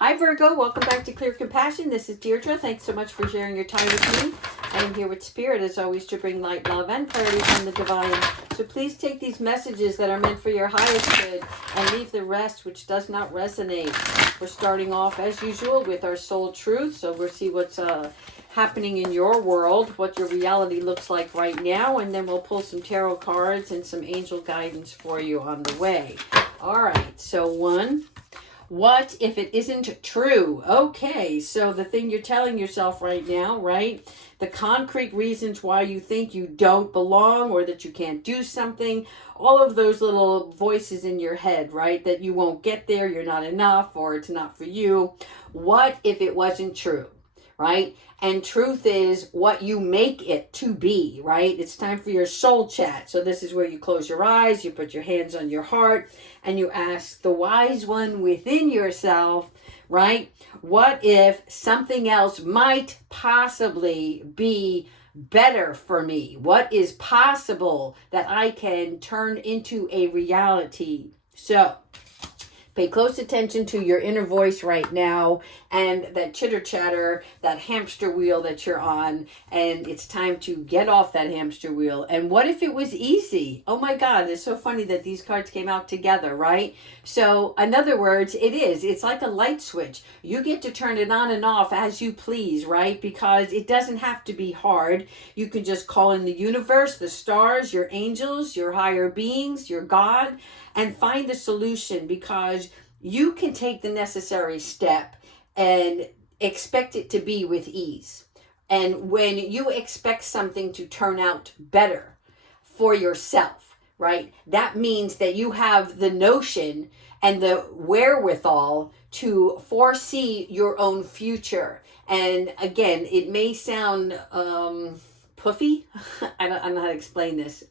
Hi Virgo, welcome back to Clear Compassion. This is Deirdre. Thanks so much for sharing your time with me. I am here with Spirit as always to bring light, love, and clarity from the divine. So please take these messages that are meant for your highest good and leave the rest which does not resonate. We're starting off as usual with our soul truth. So we'll see what's happening in your world, what your reality looks like right now, and then we'll pull some tarot cards and some angel guidance for you on the way. All right, so one. What if it isn't true? Okay, so the thing you're telling yourself right now, right? The concrete reasons why you think you don't belong or that you can't do something, all of those little voices in your head, right? That you won't get there, you're not enough, or it's not for you. What if it wasn't true, right? And truth is what you make it to be, right? It's time for your soul chat. So this is where you close your eyes, you put your hands on your heart, and you ask the wise one within yourself, right? What if something else might possibly be better for me? What is possible that I can turn into a reality? So pay close attention to your inner voice right now and that chitter chatter, that hamster wheel that you're on. And it's time to get off that hamster wheel. And what if it was easy? Oh my God, it's so funny that these cards came out together, right? So in other words, it is. It's like a light switch. You get to turn it on and off as you please, right? Because it doesn't have to be hard. You can just call in the universe, the stars, your angels, your higher beings, your God, and find the solution, because you can take the necessary step and expect it to be with ease. And when you expect something to turn out better for yourself, right, that means that you have the notion and the wherewithal to foresee your own future. And again, it may sound puffy. I don't know how to explain this.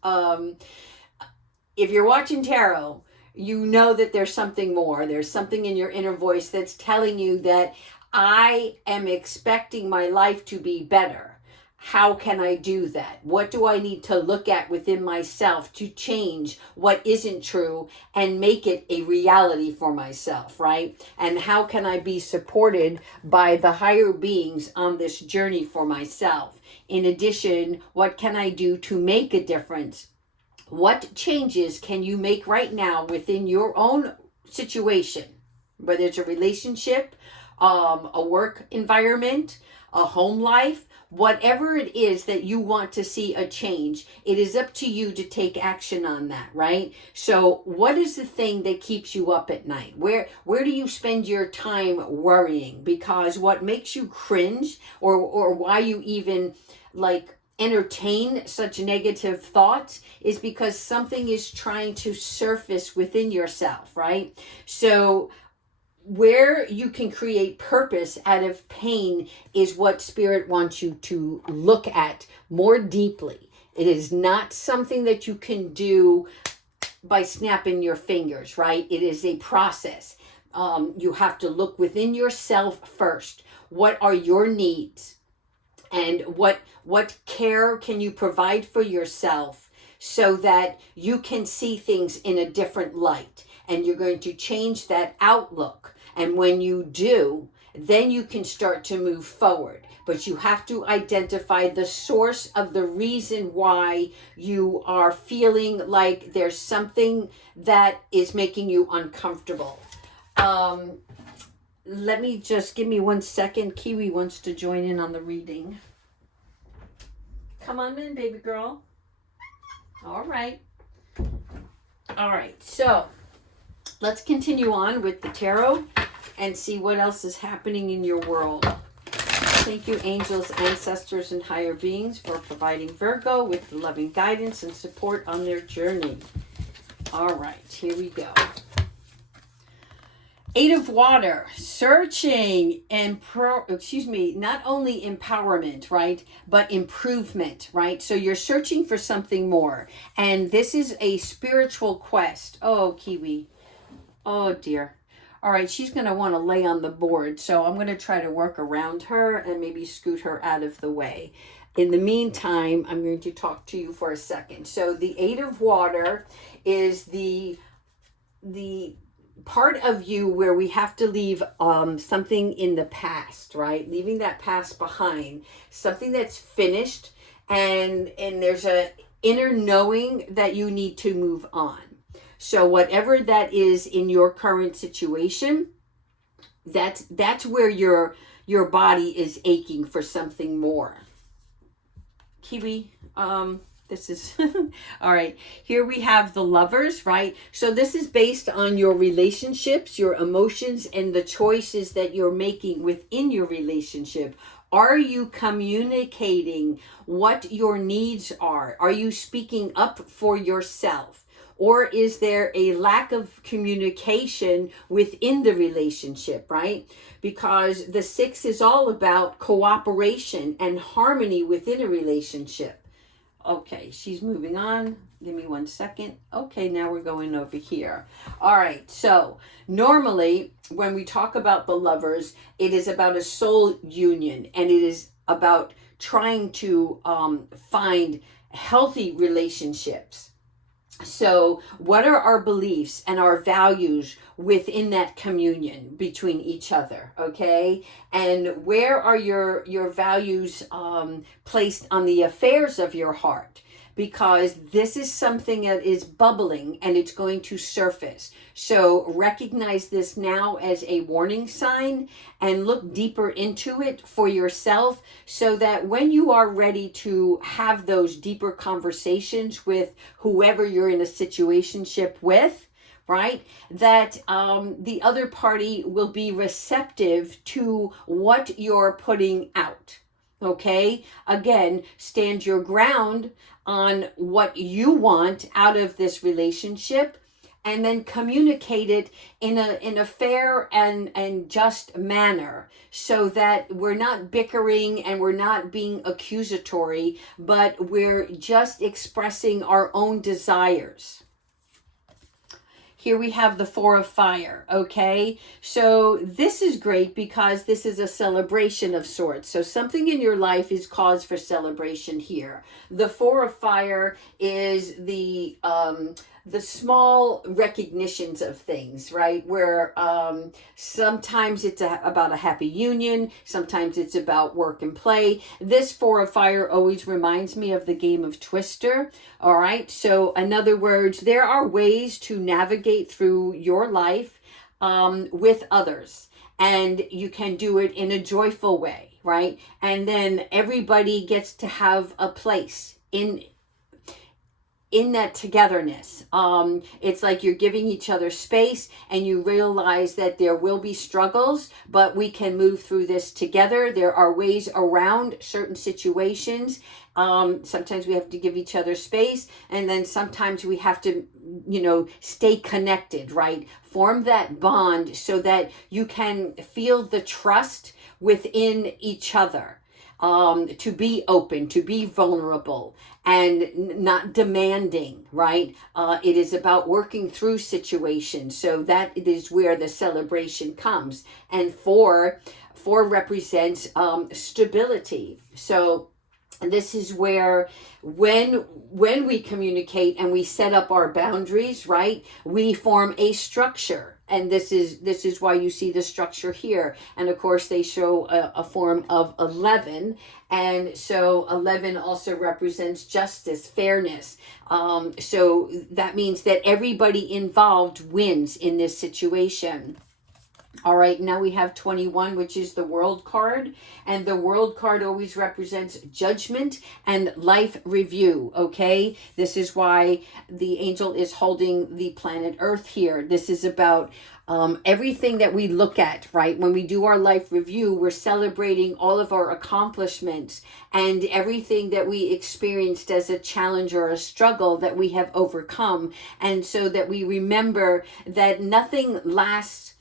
If you're watching tarot, you know that there's something more. There's something in your inner voice that's telling you that I am expecting my life to be better. How can I do that? What do I need to look at within myself to change what isn't true and make it a reality for myself, right? And how can I be supported by the higher beings on this journey for myself? In addition, what can I do to make a difference? What changes can you make right now within your own situation, whether it's a relationship, a work environment, a home life, whatever it is that you want to see a change, it is up to you to take action on that, right? So what is the thing that keeps you up at night? Where do you spend your time worrying? Because what makes you cringe, or why you even entertain such negative thoughts, is because something is trying to surface within yourself, right? So where you can create purpose out of pain is what Spirit wants you to look at more deeply. It is not something that you can do by snapping your fingers, right? It is a process. You have to look within yourself first. What are your needs? And what care can you provide for yourself so that you can see things in a different light? And you're going to change that outlook. And when you do, then you can start to move forward. But you have to identify the source of the reason why you are feeling like there's something that is making you uncomfortable. Let me just, give me 1 second. Kiwi wants to join in on the reading. Come on in, baby girl. All right. All right, so let's continue on with the tarot and see what else is happening in your world. Thank you, angels, ancestors, and higher beings, for providing Virgo with loving guidance and support on their journey. All right, here we go. 8 of Water, searching and not only empowerment, right, but improvement, right? So you're searching for something more. And this is a spiritual quest. Oh, Kiwi. Oh, dear. All right, she's going to want to lay on the board. So I'm going to try to work around her and maybe scoot her out of the way. In the meantime, I'm going to talk to you for a second. So the 8 of Water is the part of you where we have to leave something in the past, right? Leaving that past behind, something that's finished, and there's a inner knowing that you need to move on. So whatever that is in your current situation, that's where your body is aching for something more. Kiwi, this is all right. Here we have the Lovers, right? So this is based on your relationships, your emotions, and the choices that you're making within your relationship. Are you communicating what your needs are? Are you speaking up for yourself? Or is there a lack of communication within the relationship, right? Because the 6 is all about cooperation and harmony within a relationship. Okay, she's moving on. Give me 1 second. Okay, now we're going over here. All right, so normally when we talk about the Lovers, it is about a soul union, and it is about trying to find healthy relationships. So what are our beliefs and our values within that communion between each other, okay? And where are your values placed on the affairs of your heart? Because this is something that is bubbling and it's going to surface. So recognize this now as a warning sign and look deeper into it for yourself, so that when you are ready to have those deeper conversations with whoever you're in a situationship with, right, that the other party will be receptive to what you're putting out. Okay, again, stand your ground on what you want out of this relationship, and then communicate it in a fair and just manner, so that we're not bickering and we're not being accusatory, but we're just expressing our own desires. Here we have the 4 of Fire, okay? So this is great because this is a celebration of sorts. So something in your life is cause for celebration here. The 4 of Fire is the small recognitions of things, right? Where sometimes it's about a happy union, sometimes it's about work and play. This 4 of Fire always reminds me of the game of Twister, all right? So in other words, there are ways to navigate through your life with others, and you can do it in a joyful way, right? And then everybody gets to have a place in that togetherness. It's like you're giving each other space, and you realize that there will be struggles, but we can move through this together. There are ways around certain situations. Sometimes we have to give each other space, and then sometimes we have to, stay connected, right? Form that bond so that you can feel the trust within each other. To be open, to be vulnerable, and not demanding, right? It is about working through situations. So that is where the celebration comes. And 4 represents stability. So this is where when we communicate and we set up our boundaries, right, we form a structure. And this is why you see the structure here. And of course, they show a form of 11. And so 11 also represents justice, fairness. So that means that everybody involved wins in this situation. All right, now we have 21, which is the World card. And the World card always represents judgment and life review, okay? This is why the angel is holding the planet Earth here. This is about everything that we look at, right? When we do our life review, we're celebrating all of our accomplishments and everything that we experienced as a challenge or a struggle that we have overcome. And so that we remember that nothing lasts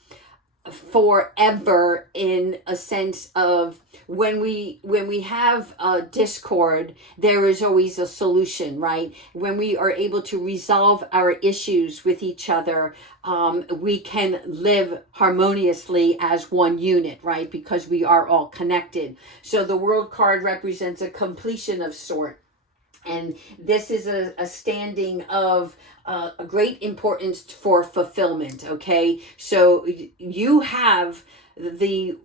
forever, in a sense of when we have a discord, there is always a solution, right? When we are able to resolve our issues with each other, we can live harmoniously as one unit, right? Because we are all connected. So the World card represents a completion of sort. And this is a standing of a great importance for fulfillment, okay? So you have the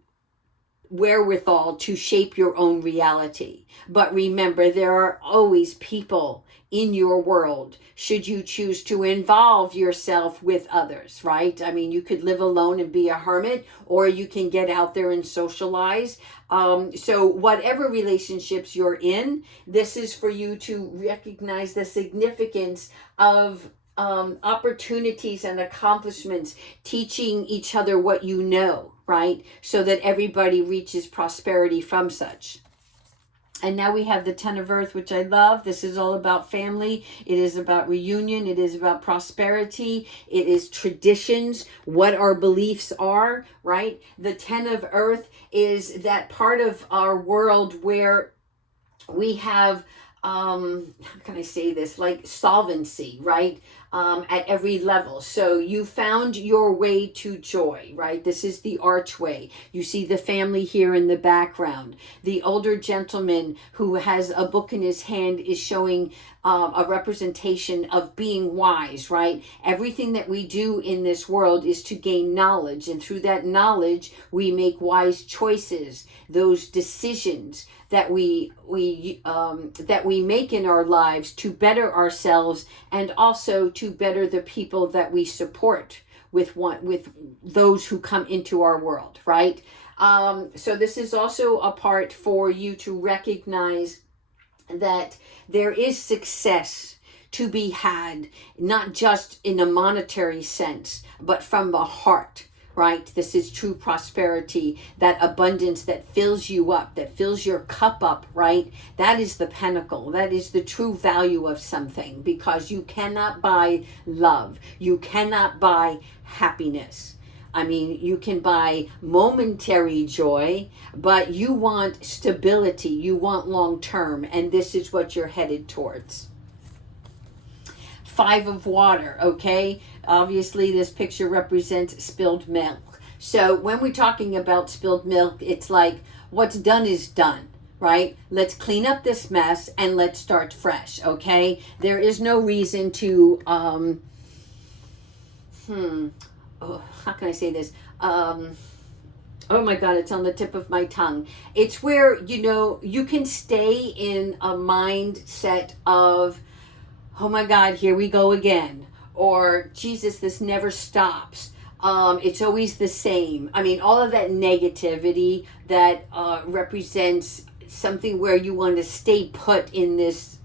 wherewithal to shape your own reality. But remember, there are always people in your world should you choose to involve yourself with others, right? I mean, you could live alone and be a hermit, or you can get out there and socialize. So whatever relationships you're in, this is for you to recognize the significance of opportunities and accomplishments, teaching each other what you know, right? So that everybody reaches prosperity from such. And now we have the Ten of Earth, which I love. This is all about family. It is about reunion. It is about prosperity. It is traditions, what our beliefs are, right? The Ten of Earth is that part of our world where we have, how can I say this, like solvency, right? At every level. So you found your way to joy, right? This is the archway. You see the family here in the background. The older gentleman who has a book in his hand is showing a representation of being wise, right? Everything that we do in this world is to gain knowledge, and through that knowledge we make wise choices. Those decisions that we make in our lives to better ourselves, and also to better the people that we support with those who come into our world, right? So this is also a part for you to recognize that there is success to be had, not just in a monetary sense, but from the heart, right? This is true prosperity, that abundance that fills you up, that fills your cup up, right? That is the pinnacle. That is the true value of something, because you cannot buy love. You cannot buy happiness. I mean, you can buy momentary joy, but you want stability. You want long term, and this is what you're headed towards. Five of water, okay? Obviously, this picture represents spilled milk. So when we're talking about spilled milk, it's like what's done is done, right? Let's clean up this mess and let's start fresh, okay? There is no reason to, how can I say this? Oh my God, it's on the tip of my tongue. It's where, you can stay in a mindset of, oh my God, here we go again. Or, Jesus, this never stops. It's always the same. I mean, all of that negativity that represents something where you want to stay put in this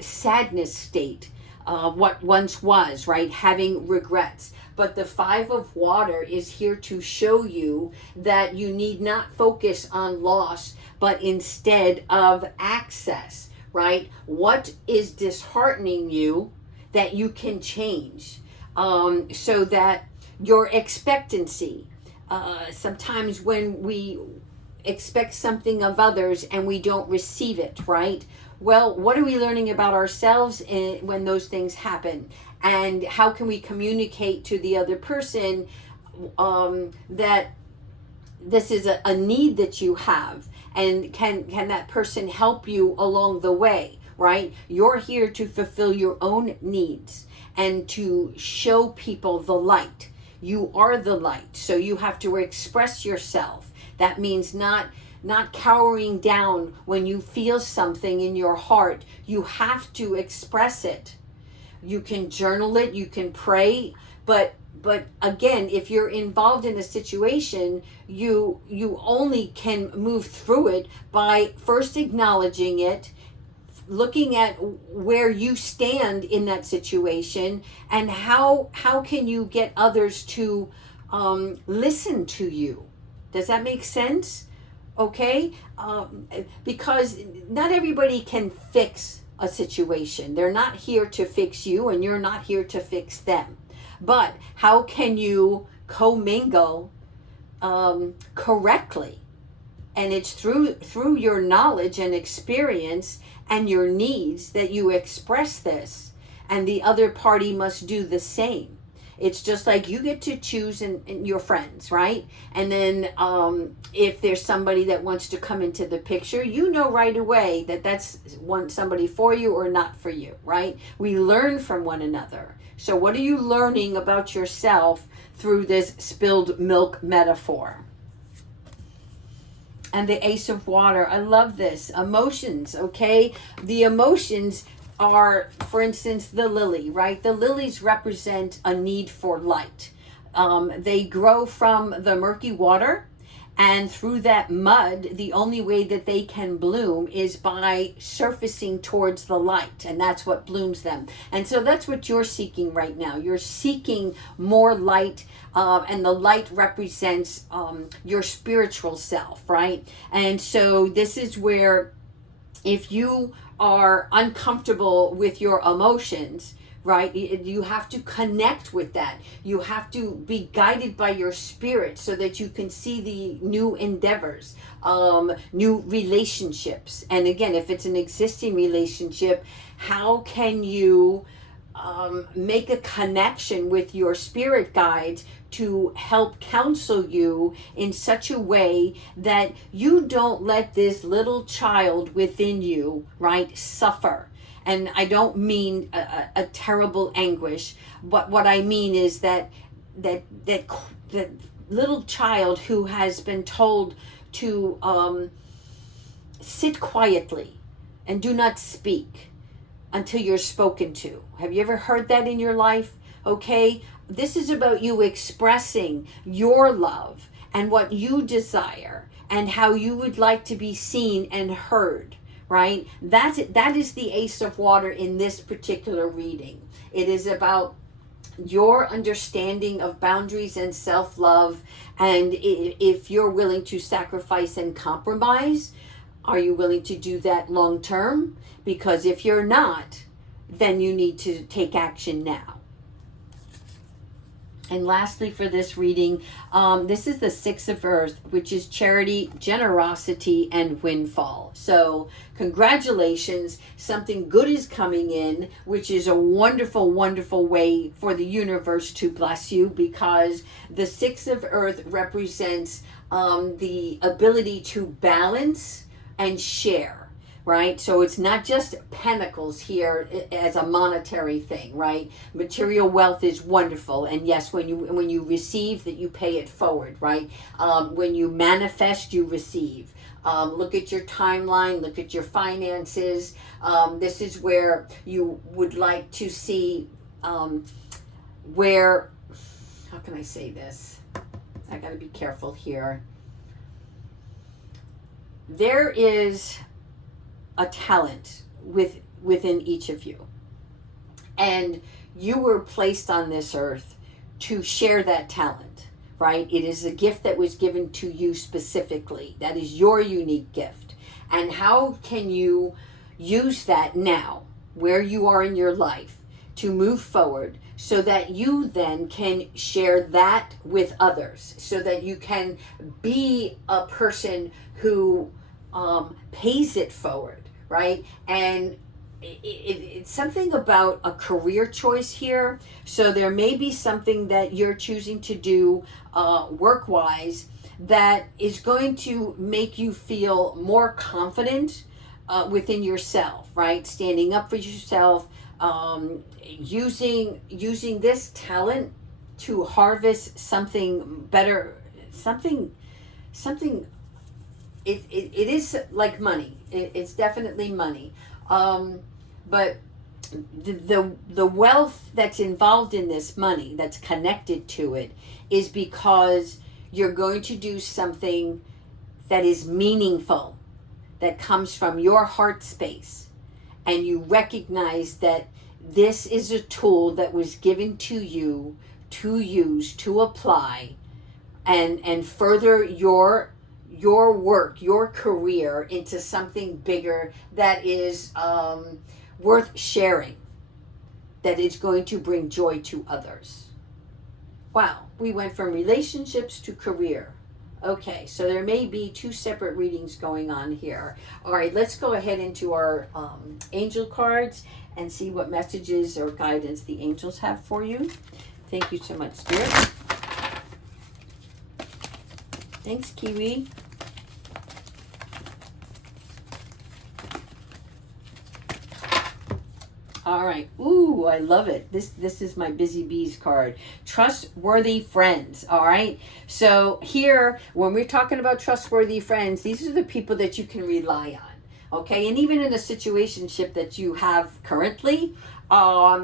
sadness state of what once was, right? Having regrets. But the Five of Water is here to show you that you need not focus on loss, but instead of access, right? What is disheartening you that you can change, so that your expectancy, sometimes when we expect something of others and we don't receive it, right? Well, what are we learning about ourselves when those things happen? And how can we communicate to the other person that this is a need that you have? And can that person help you along the way, right? You're here to fulfill your own needs and to show people the light. You are the light, so you have to express yourself. That means not cowering down when you feel something in your heart. You have to express it. You can journal it, you can pray, but again, if you're involved in a situation, you only can move through it by first acknowledging it, looking at where you stand in that situation, and how can you get others to listen to you. Does that make sense? Okay? Because not everybody can fix a situation. They're not here to fix you, and you're not here to fix them. But how can you commingle correctly? And it's through your knowledge and experience and your needs that you express this, and the other party must do the same. It's just like you get to choose in your friends, right? And then if there's somebody that wants to come into the picture, you know right away that that's somebody for you or not for you, right? We learn from one another. So what are you learning about yourself through this spilled milk metaphor? And the Ace of Water, I love this. Emotions, okay? The emotions are, for instance, the lily, right? The lilies represent a need for light. They grow from the murky water, and through that mud, the only way that they can bloom is by surfacing towards the light, and that's what blooms them. And so that's what you're seeking right now. You're seeking more light, and the light represents your spiritual self, right? And so this is where, if you are uncomfortable with your emotions, right, you have to connect with that. You have to be guided by your spirit so that you can see the new endeavors, new relationships. And again, if it's an existing relationship, how can you make a connection with your spirit guides to help counsel you in such a way that you don't let this little child within you, right, suffer. And I don't mean a terrible anguish, but what I mean is that little child who has been told to sit quietly and do not speak until you're spoken to. Have you ever heard that in your life? Okay, this is about you expressing your love and what you desire and how you would like to be seen and heard. Right? That is the Ace of Water in this particular reading. It is about your understanding of boundaries and self-love, and if you're willing to sacrifice and compromise, are you willing to do that long term? Because if you're not, then you need to take action now. And lastly, for this reading, this is the Six of Earth, which is charity, generosity, and windfall. So congratulations, something good is coming in, which is a wonderful, wonderful way for the universe to bless you, because the Six of Earth represents the ability to balance and share. Right? So it's not just pentacles here as a monetary thing, right? Material wealth is wonderful. And yes, when you receive, that you pay it forward, right? When you manifest, you receive. Look at your timeline, look at your finances. This is where you would like to see where, how can I say this? I got to be careful here. There is a talent within each of you, and you were placed on this earth to share that talent, right? It is a gift that was given to you specifically. That is your unique gift. And how can you use that now, where you are in your life, to move forward so that you then can share that with others, so that you can be a person who pays it forward, right? And it's something about a career choice here. So there may be something that you're choosing to do work-wise that is going to make you feel more confident within yourself, right? Standing up for yourself, using this talent to harvest something better, something. It is like money. It's definitely money. But the wealth that's involved in this money, that's connected to it, is because you're going to do something that is meaningful, that comes from your heart space. And you recognize that this is a tool that was given to you to use, to apply, and further your work, your career into something bigger that is worth sharing, that is going to bring joy to others. Wow, we went from relationships to career. Okay, so there may be two separate readings going on here. All right, let's go ahead into our angel cards and see what messages or guidance the angels have for you. Thank you so much, Spirit. Thanks, Kiwi. All right. Ooh, I love it. This is my Busy Bees card. Trustworthy friends. All right. So here, when we're talking about trustworthy friends, these are the people that you can rely on. Okay. And even in a situationship that you have currently,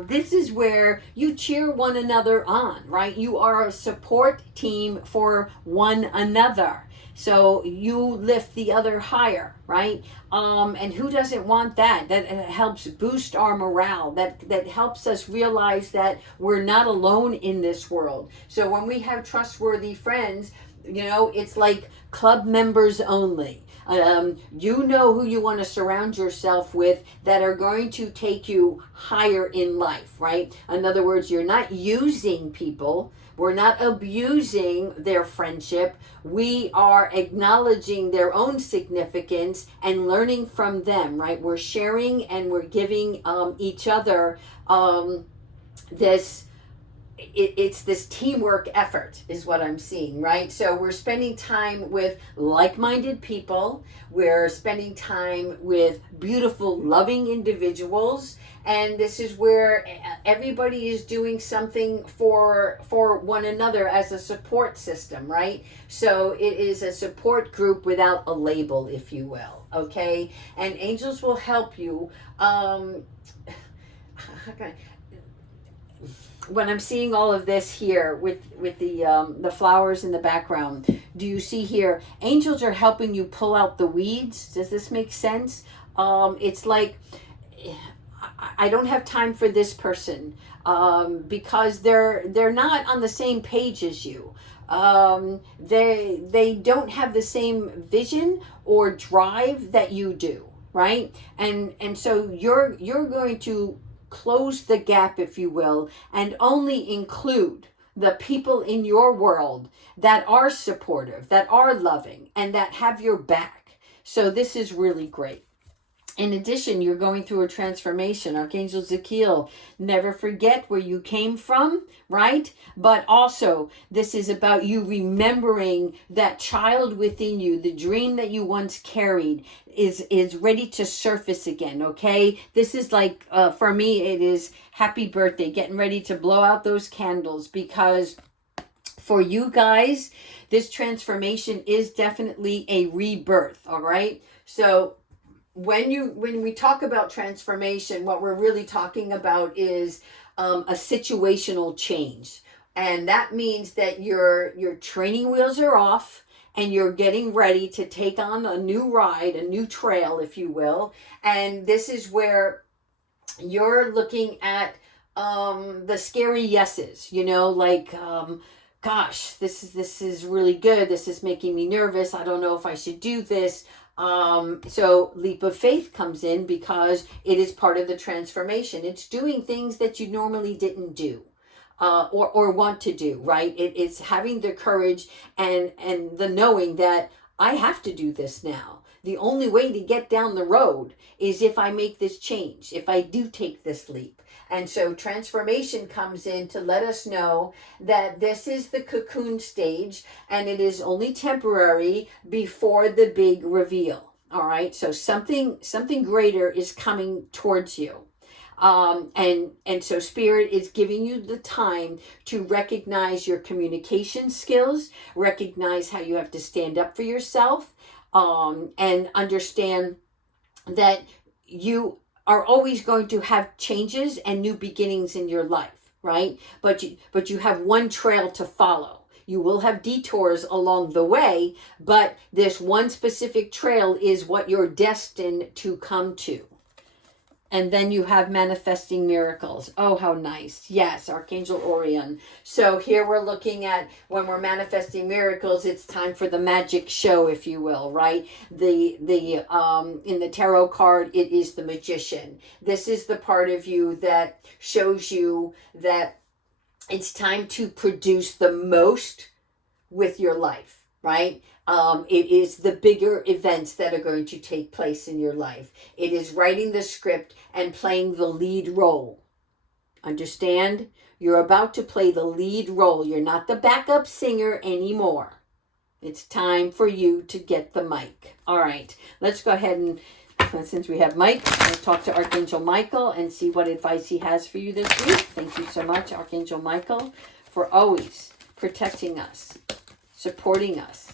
this is where you cheer one another on, right? You are a support team for one another. So you lift the other higher, right? And who doesn't want that? That helps boost our morale. That helps us realize that we're not alone in this world. So when we have trustworthy friends, it's like club members only. You know who you want to surround yourself with that are going to take you higher in life, right? In other words, you're not using people. We're not abusing their friendship. We are acknowledging their own significance and learning from them, right? We're sharing and we're giving each other this. It's this teamwork effort is what I'm seeing, right? So we're spending time with like-minded people. We're spending time with beautiful, loving individuals. And this is where everybody is doing something for one another as a support system, right? So it is a support group without a label, if you will, okay? And angels will help you. When I'm seeing all of this here with the flowers in the background, do you see here? Angels are helping you pull out the weeds. Does this make sense? It's like, I don't have time for this person because they're not on the same page as you. They don't have the same vision or drive that you do, right? And so you're going to close the gap, if you will, and only include the people in your world that are supportive, that are loving, and that have your back. So this is really great. In addition, you're going through a transformation. Archangel Zakiel, never forget where you came from, right? But also, this is about you remembering that child within you, the dream that you once carried is ready to surface again, okay? This is like, for me, it is happy birthday, getting ready to blow out those candles, because for you guys, this transformation is definitely a rebirth, all right? So when we talk about transformation, what we're really talking about is a situational change. And that means that your training wheels are off and you're getting ready to take on a new ride, a new trail, if you will. And this is where you're looking at the scary yeses, like, gosh, this is really good. This is making me nervous. I don't know if I should do this. So leap of faith comes in because it is part of the transformation. It's doing things that you normally didn't do. Or want to do, right? It's having the courage and the knowing that I have to do this now. The only way to get down the road is if I make this change, if I do take this leap. And so transformation comes in to let us know that this is the cocoon stage and it is only temporary before the big reveal. All right. So something greater is coming towards you. And so Spirit is giving you the time to recognize your communication skills, recognize how you have to stand up for yourself, and understand that you are always going to have changes and new beginnings in your life, right? But you have one trail to follow. You will have detours along the way, but this one specific trail is what you're destined to come to. And then you have manifesting miracles. Oh, how nice. Yes, Archangel Orion. So here we're looking at when we're manifesting miracles, it's time for the magic show, if you will, right? In the tarot card, it is the magician. This is the part of you that shows you that it's time to produce the most with your life, right? It is the bigger events that are going to take place in your life. It is writing the script and playing the lead role. Understand? You're about to play the lead role. You're not the backup singer anymore. It's time for you to get the mic. All right, let's go ahead and, since we have Mike, let's talk to Archangel Michael and see what advice he has for you this week. Thank you so much, Archangel Michael, for always protecting us, supporting us,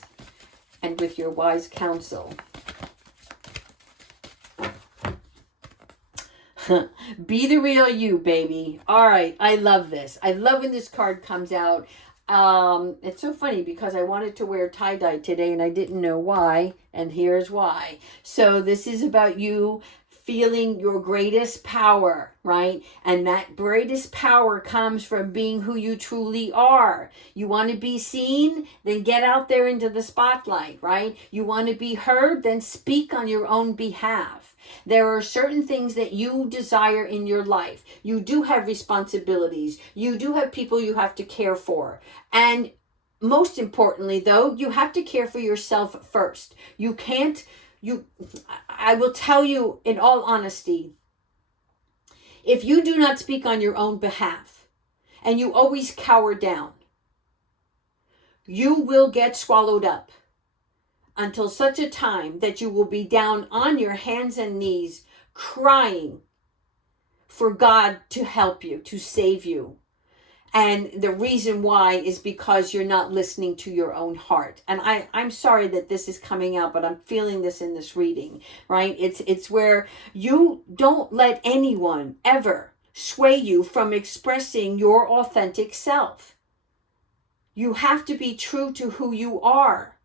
and with your wise counsel. Be the real you, baby. All right, I love this. I love when this card comes out. It's so funny because I wanted to wear tie-dye today and I didn't know why, and here's why. So this is about you feeling your greatest power, right? And that greatest power comes from being who you truly are. You want to be seen? Then get out there into the spotlight, right? You want to be heard? Then speak on your own behalf. There are certain things that you desire in your life. You do have responsibilities. You do have people you have to care for. And most importantly, though, you have to care for yourself first. I will tell you in all honesty, if you do not speak on your own behalf and you always cower down, you will get swallowed up until such a time that you will be down on your hands and knees crying for God to help you, to save you. And the reason why is because you're not listening to your own heart. And I'm sorry that this is coming out, but I'm feeling this in this reading, right? It's where you don't let anyone ever sway you from expressing your authentic self. You have to be true to who you are.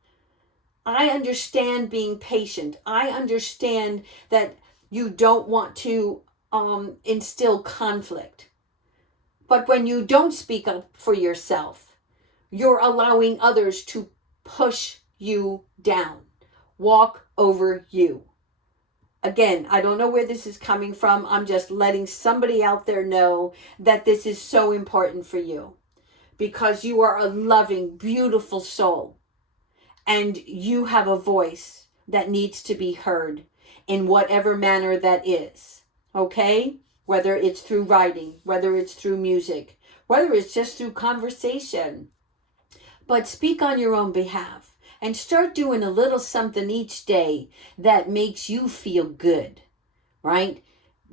I understand being patient. I understand that you don't want to instill conflict. But when you don't speak up for yourself, you're allowing others to push you down, walk over you. Again, I don't know where this is coming from. I'm just letting somebody out there know that this is so important for you because you are a loving, beautiful soul. And you have a voice that needs to be heard in whatever manner that is. Okay? Whether it's through writing, whether it's through music, whether it's just through conversation. But speak on your own behalf and start doing a little something each day that makes you feel good, right?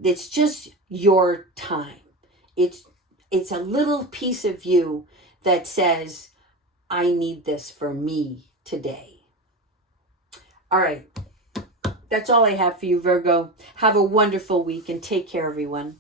It's just your time. It's a little piece of you that says, I need this for me today. All right. That's all I have for you, Virgo. Have a wonderful week and take care, everyone.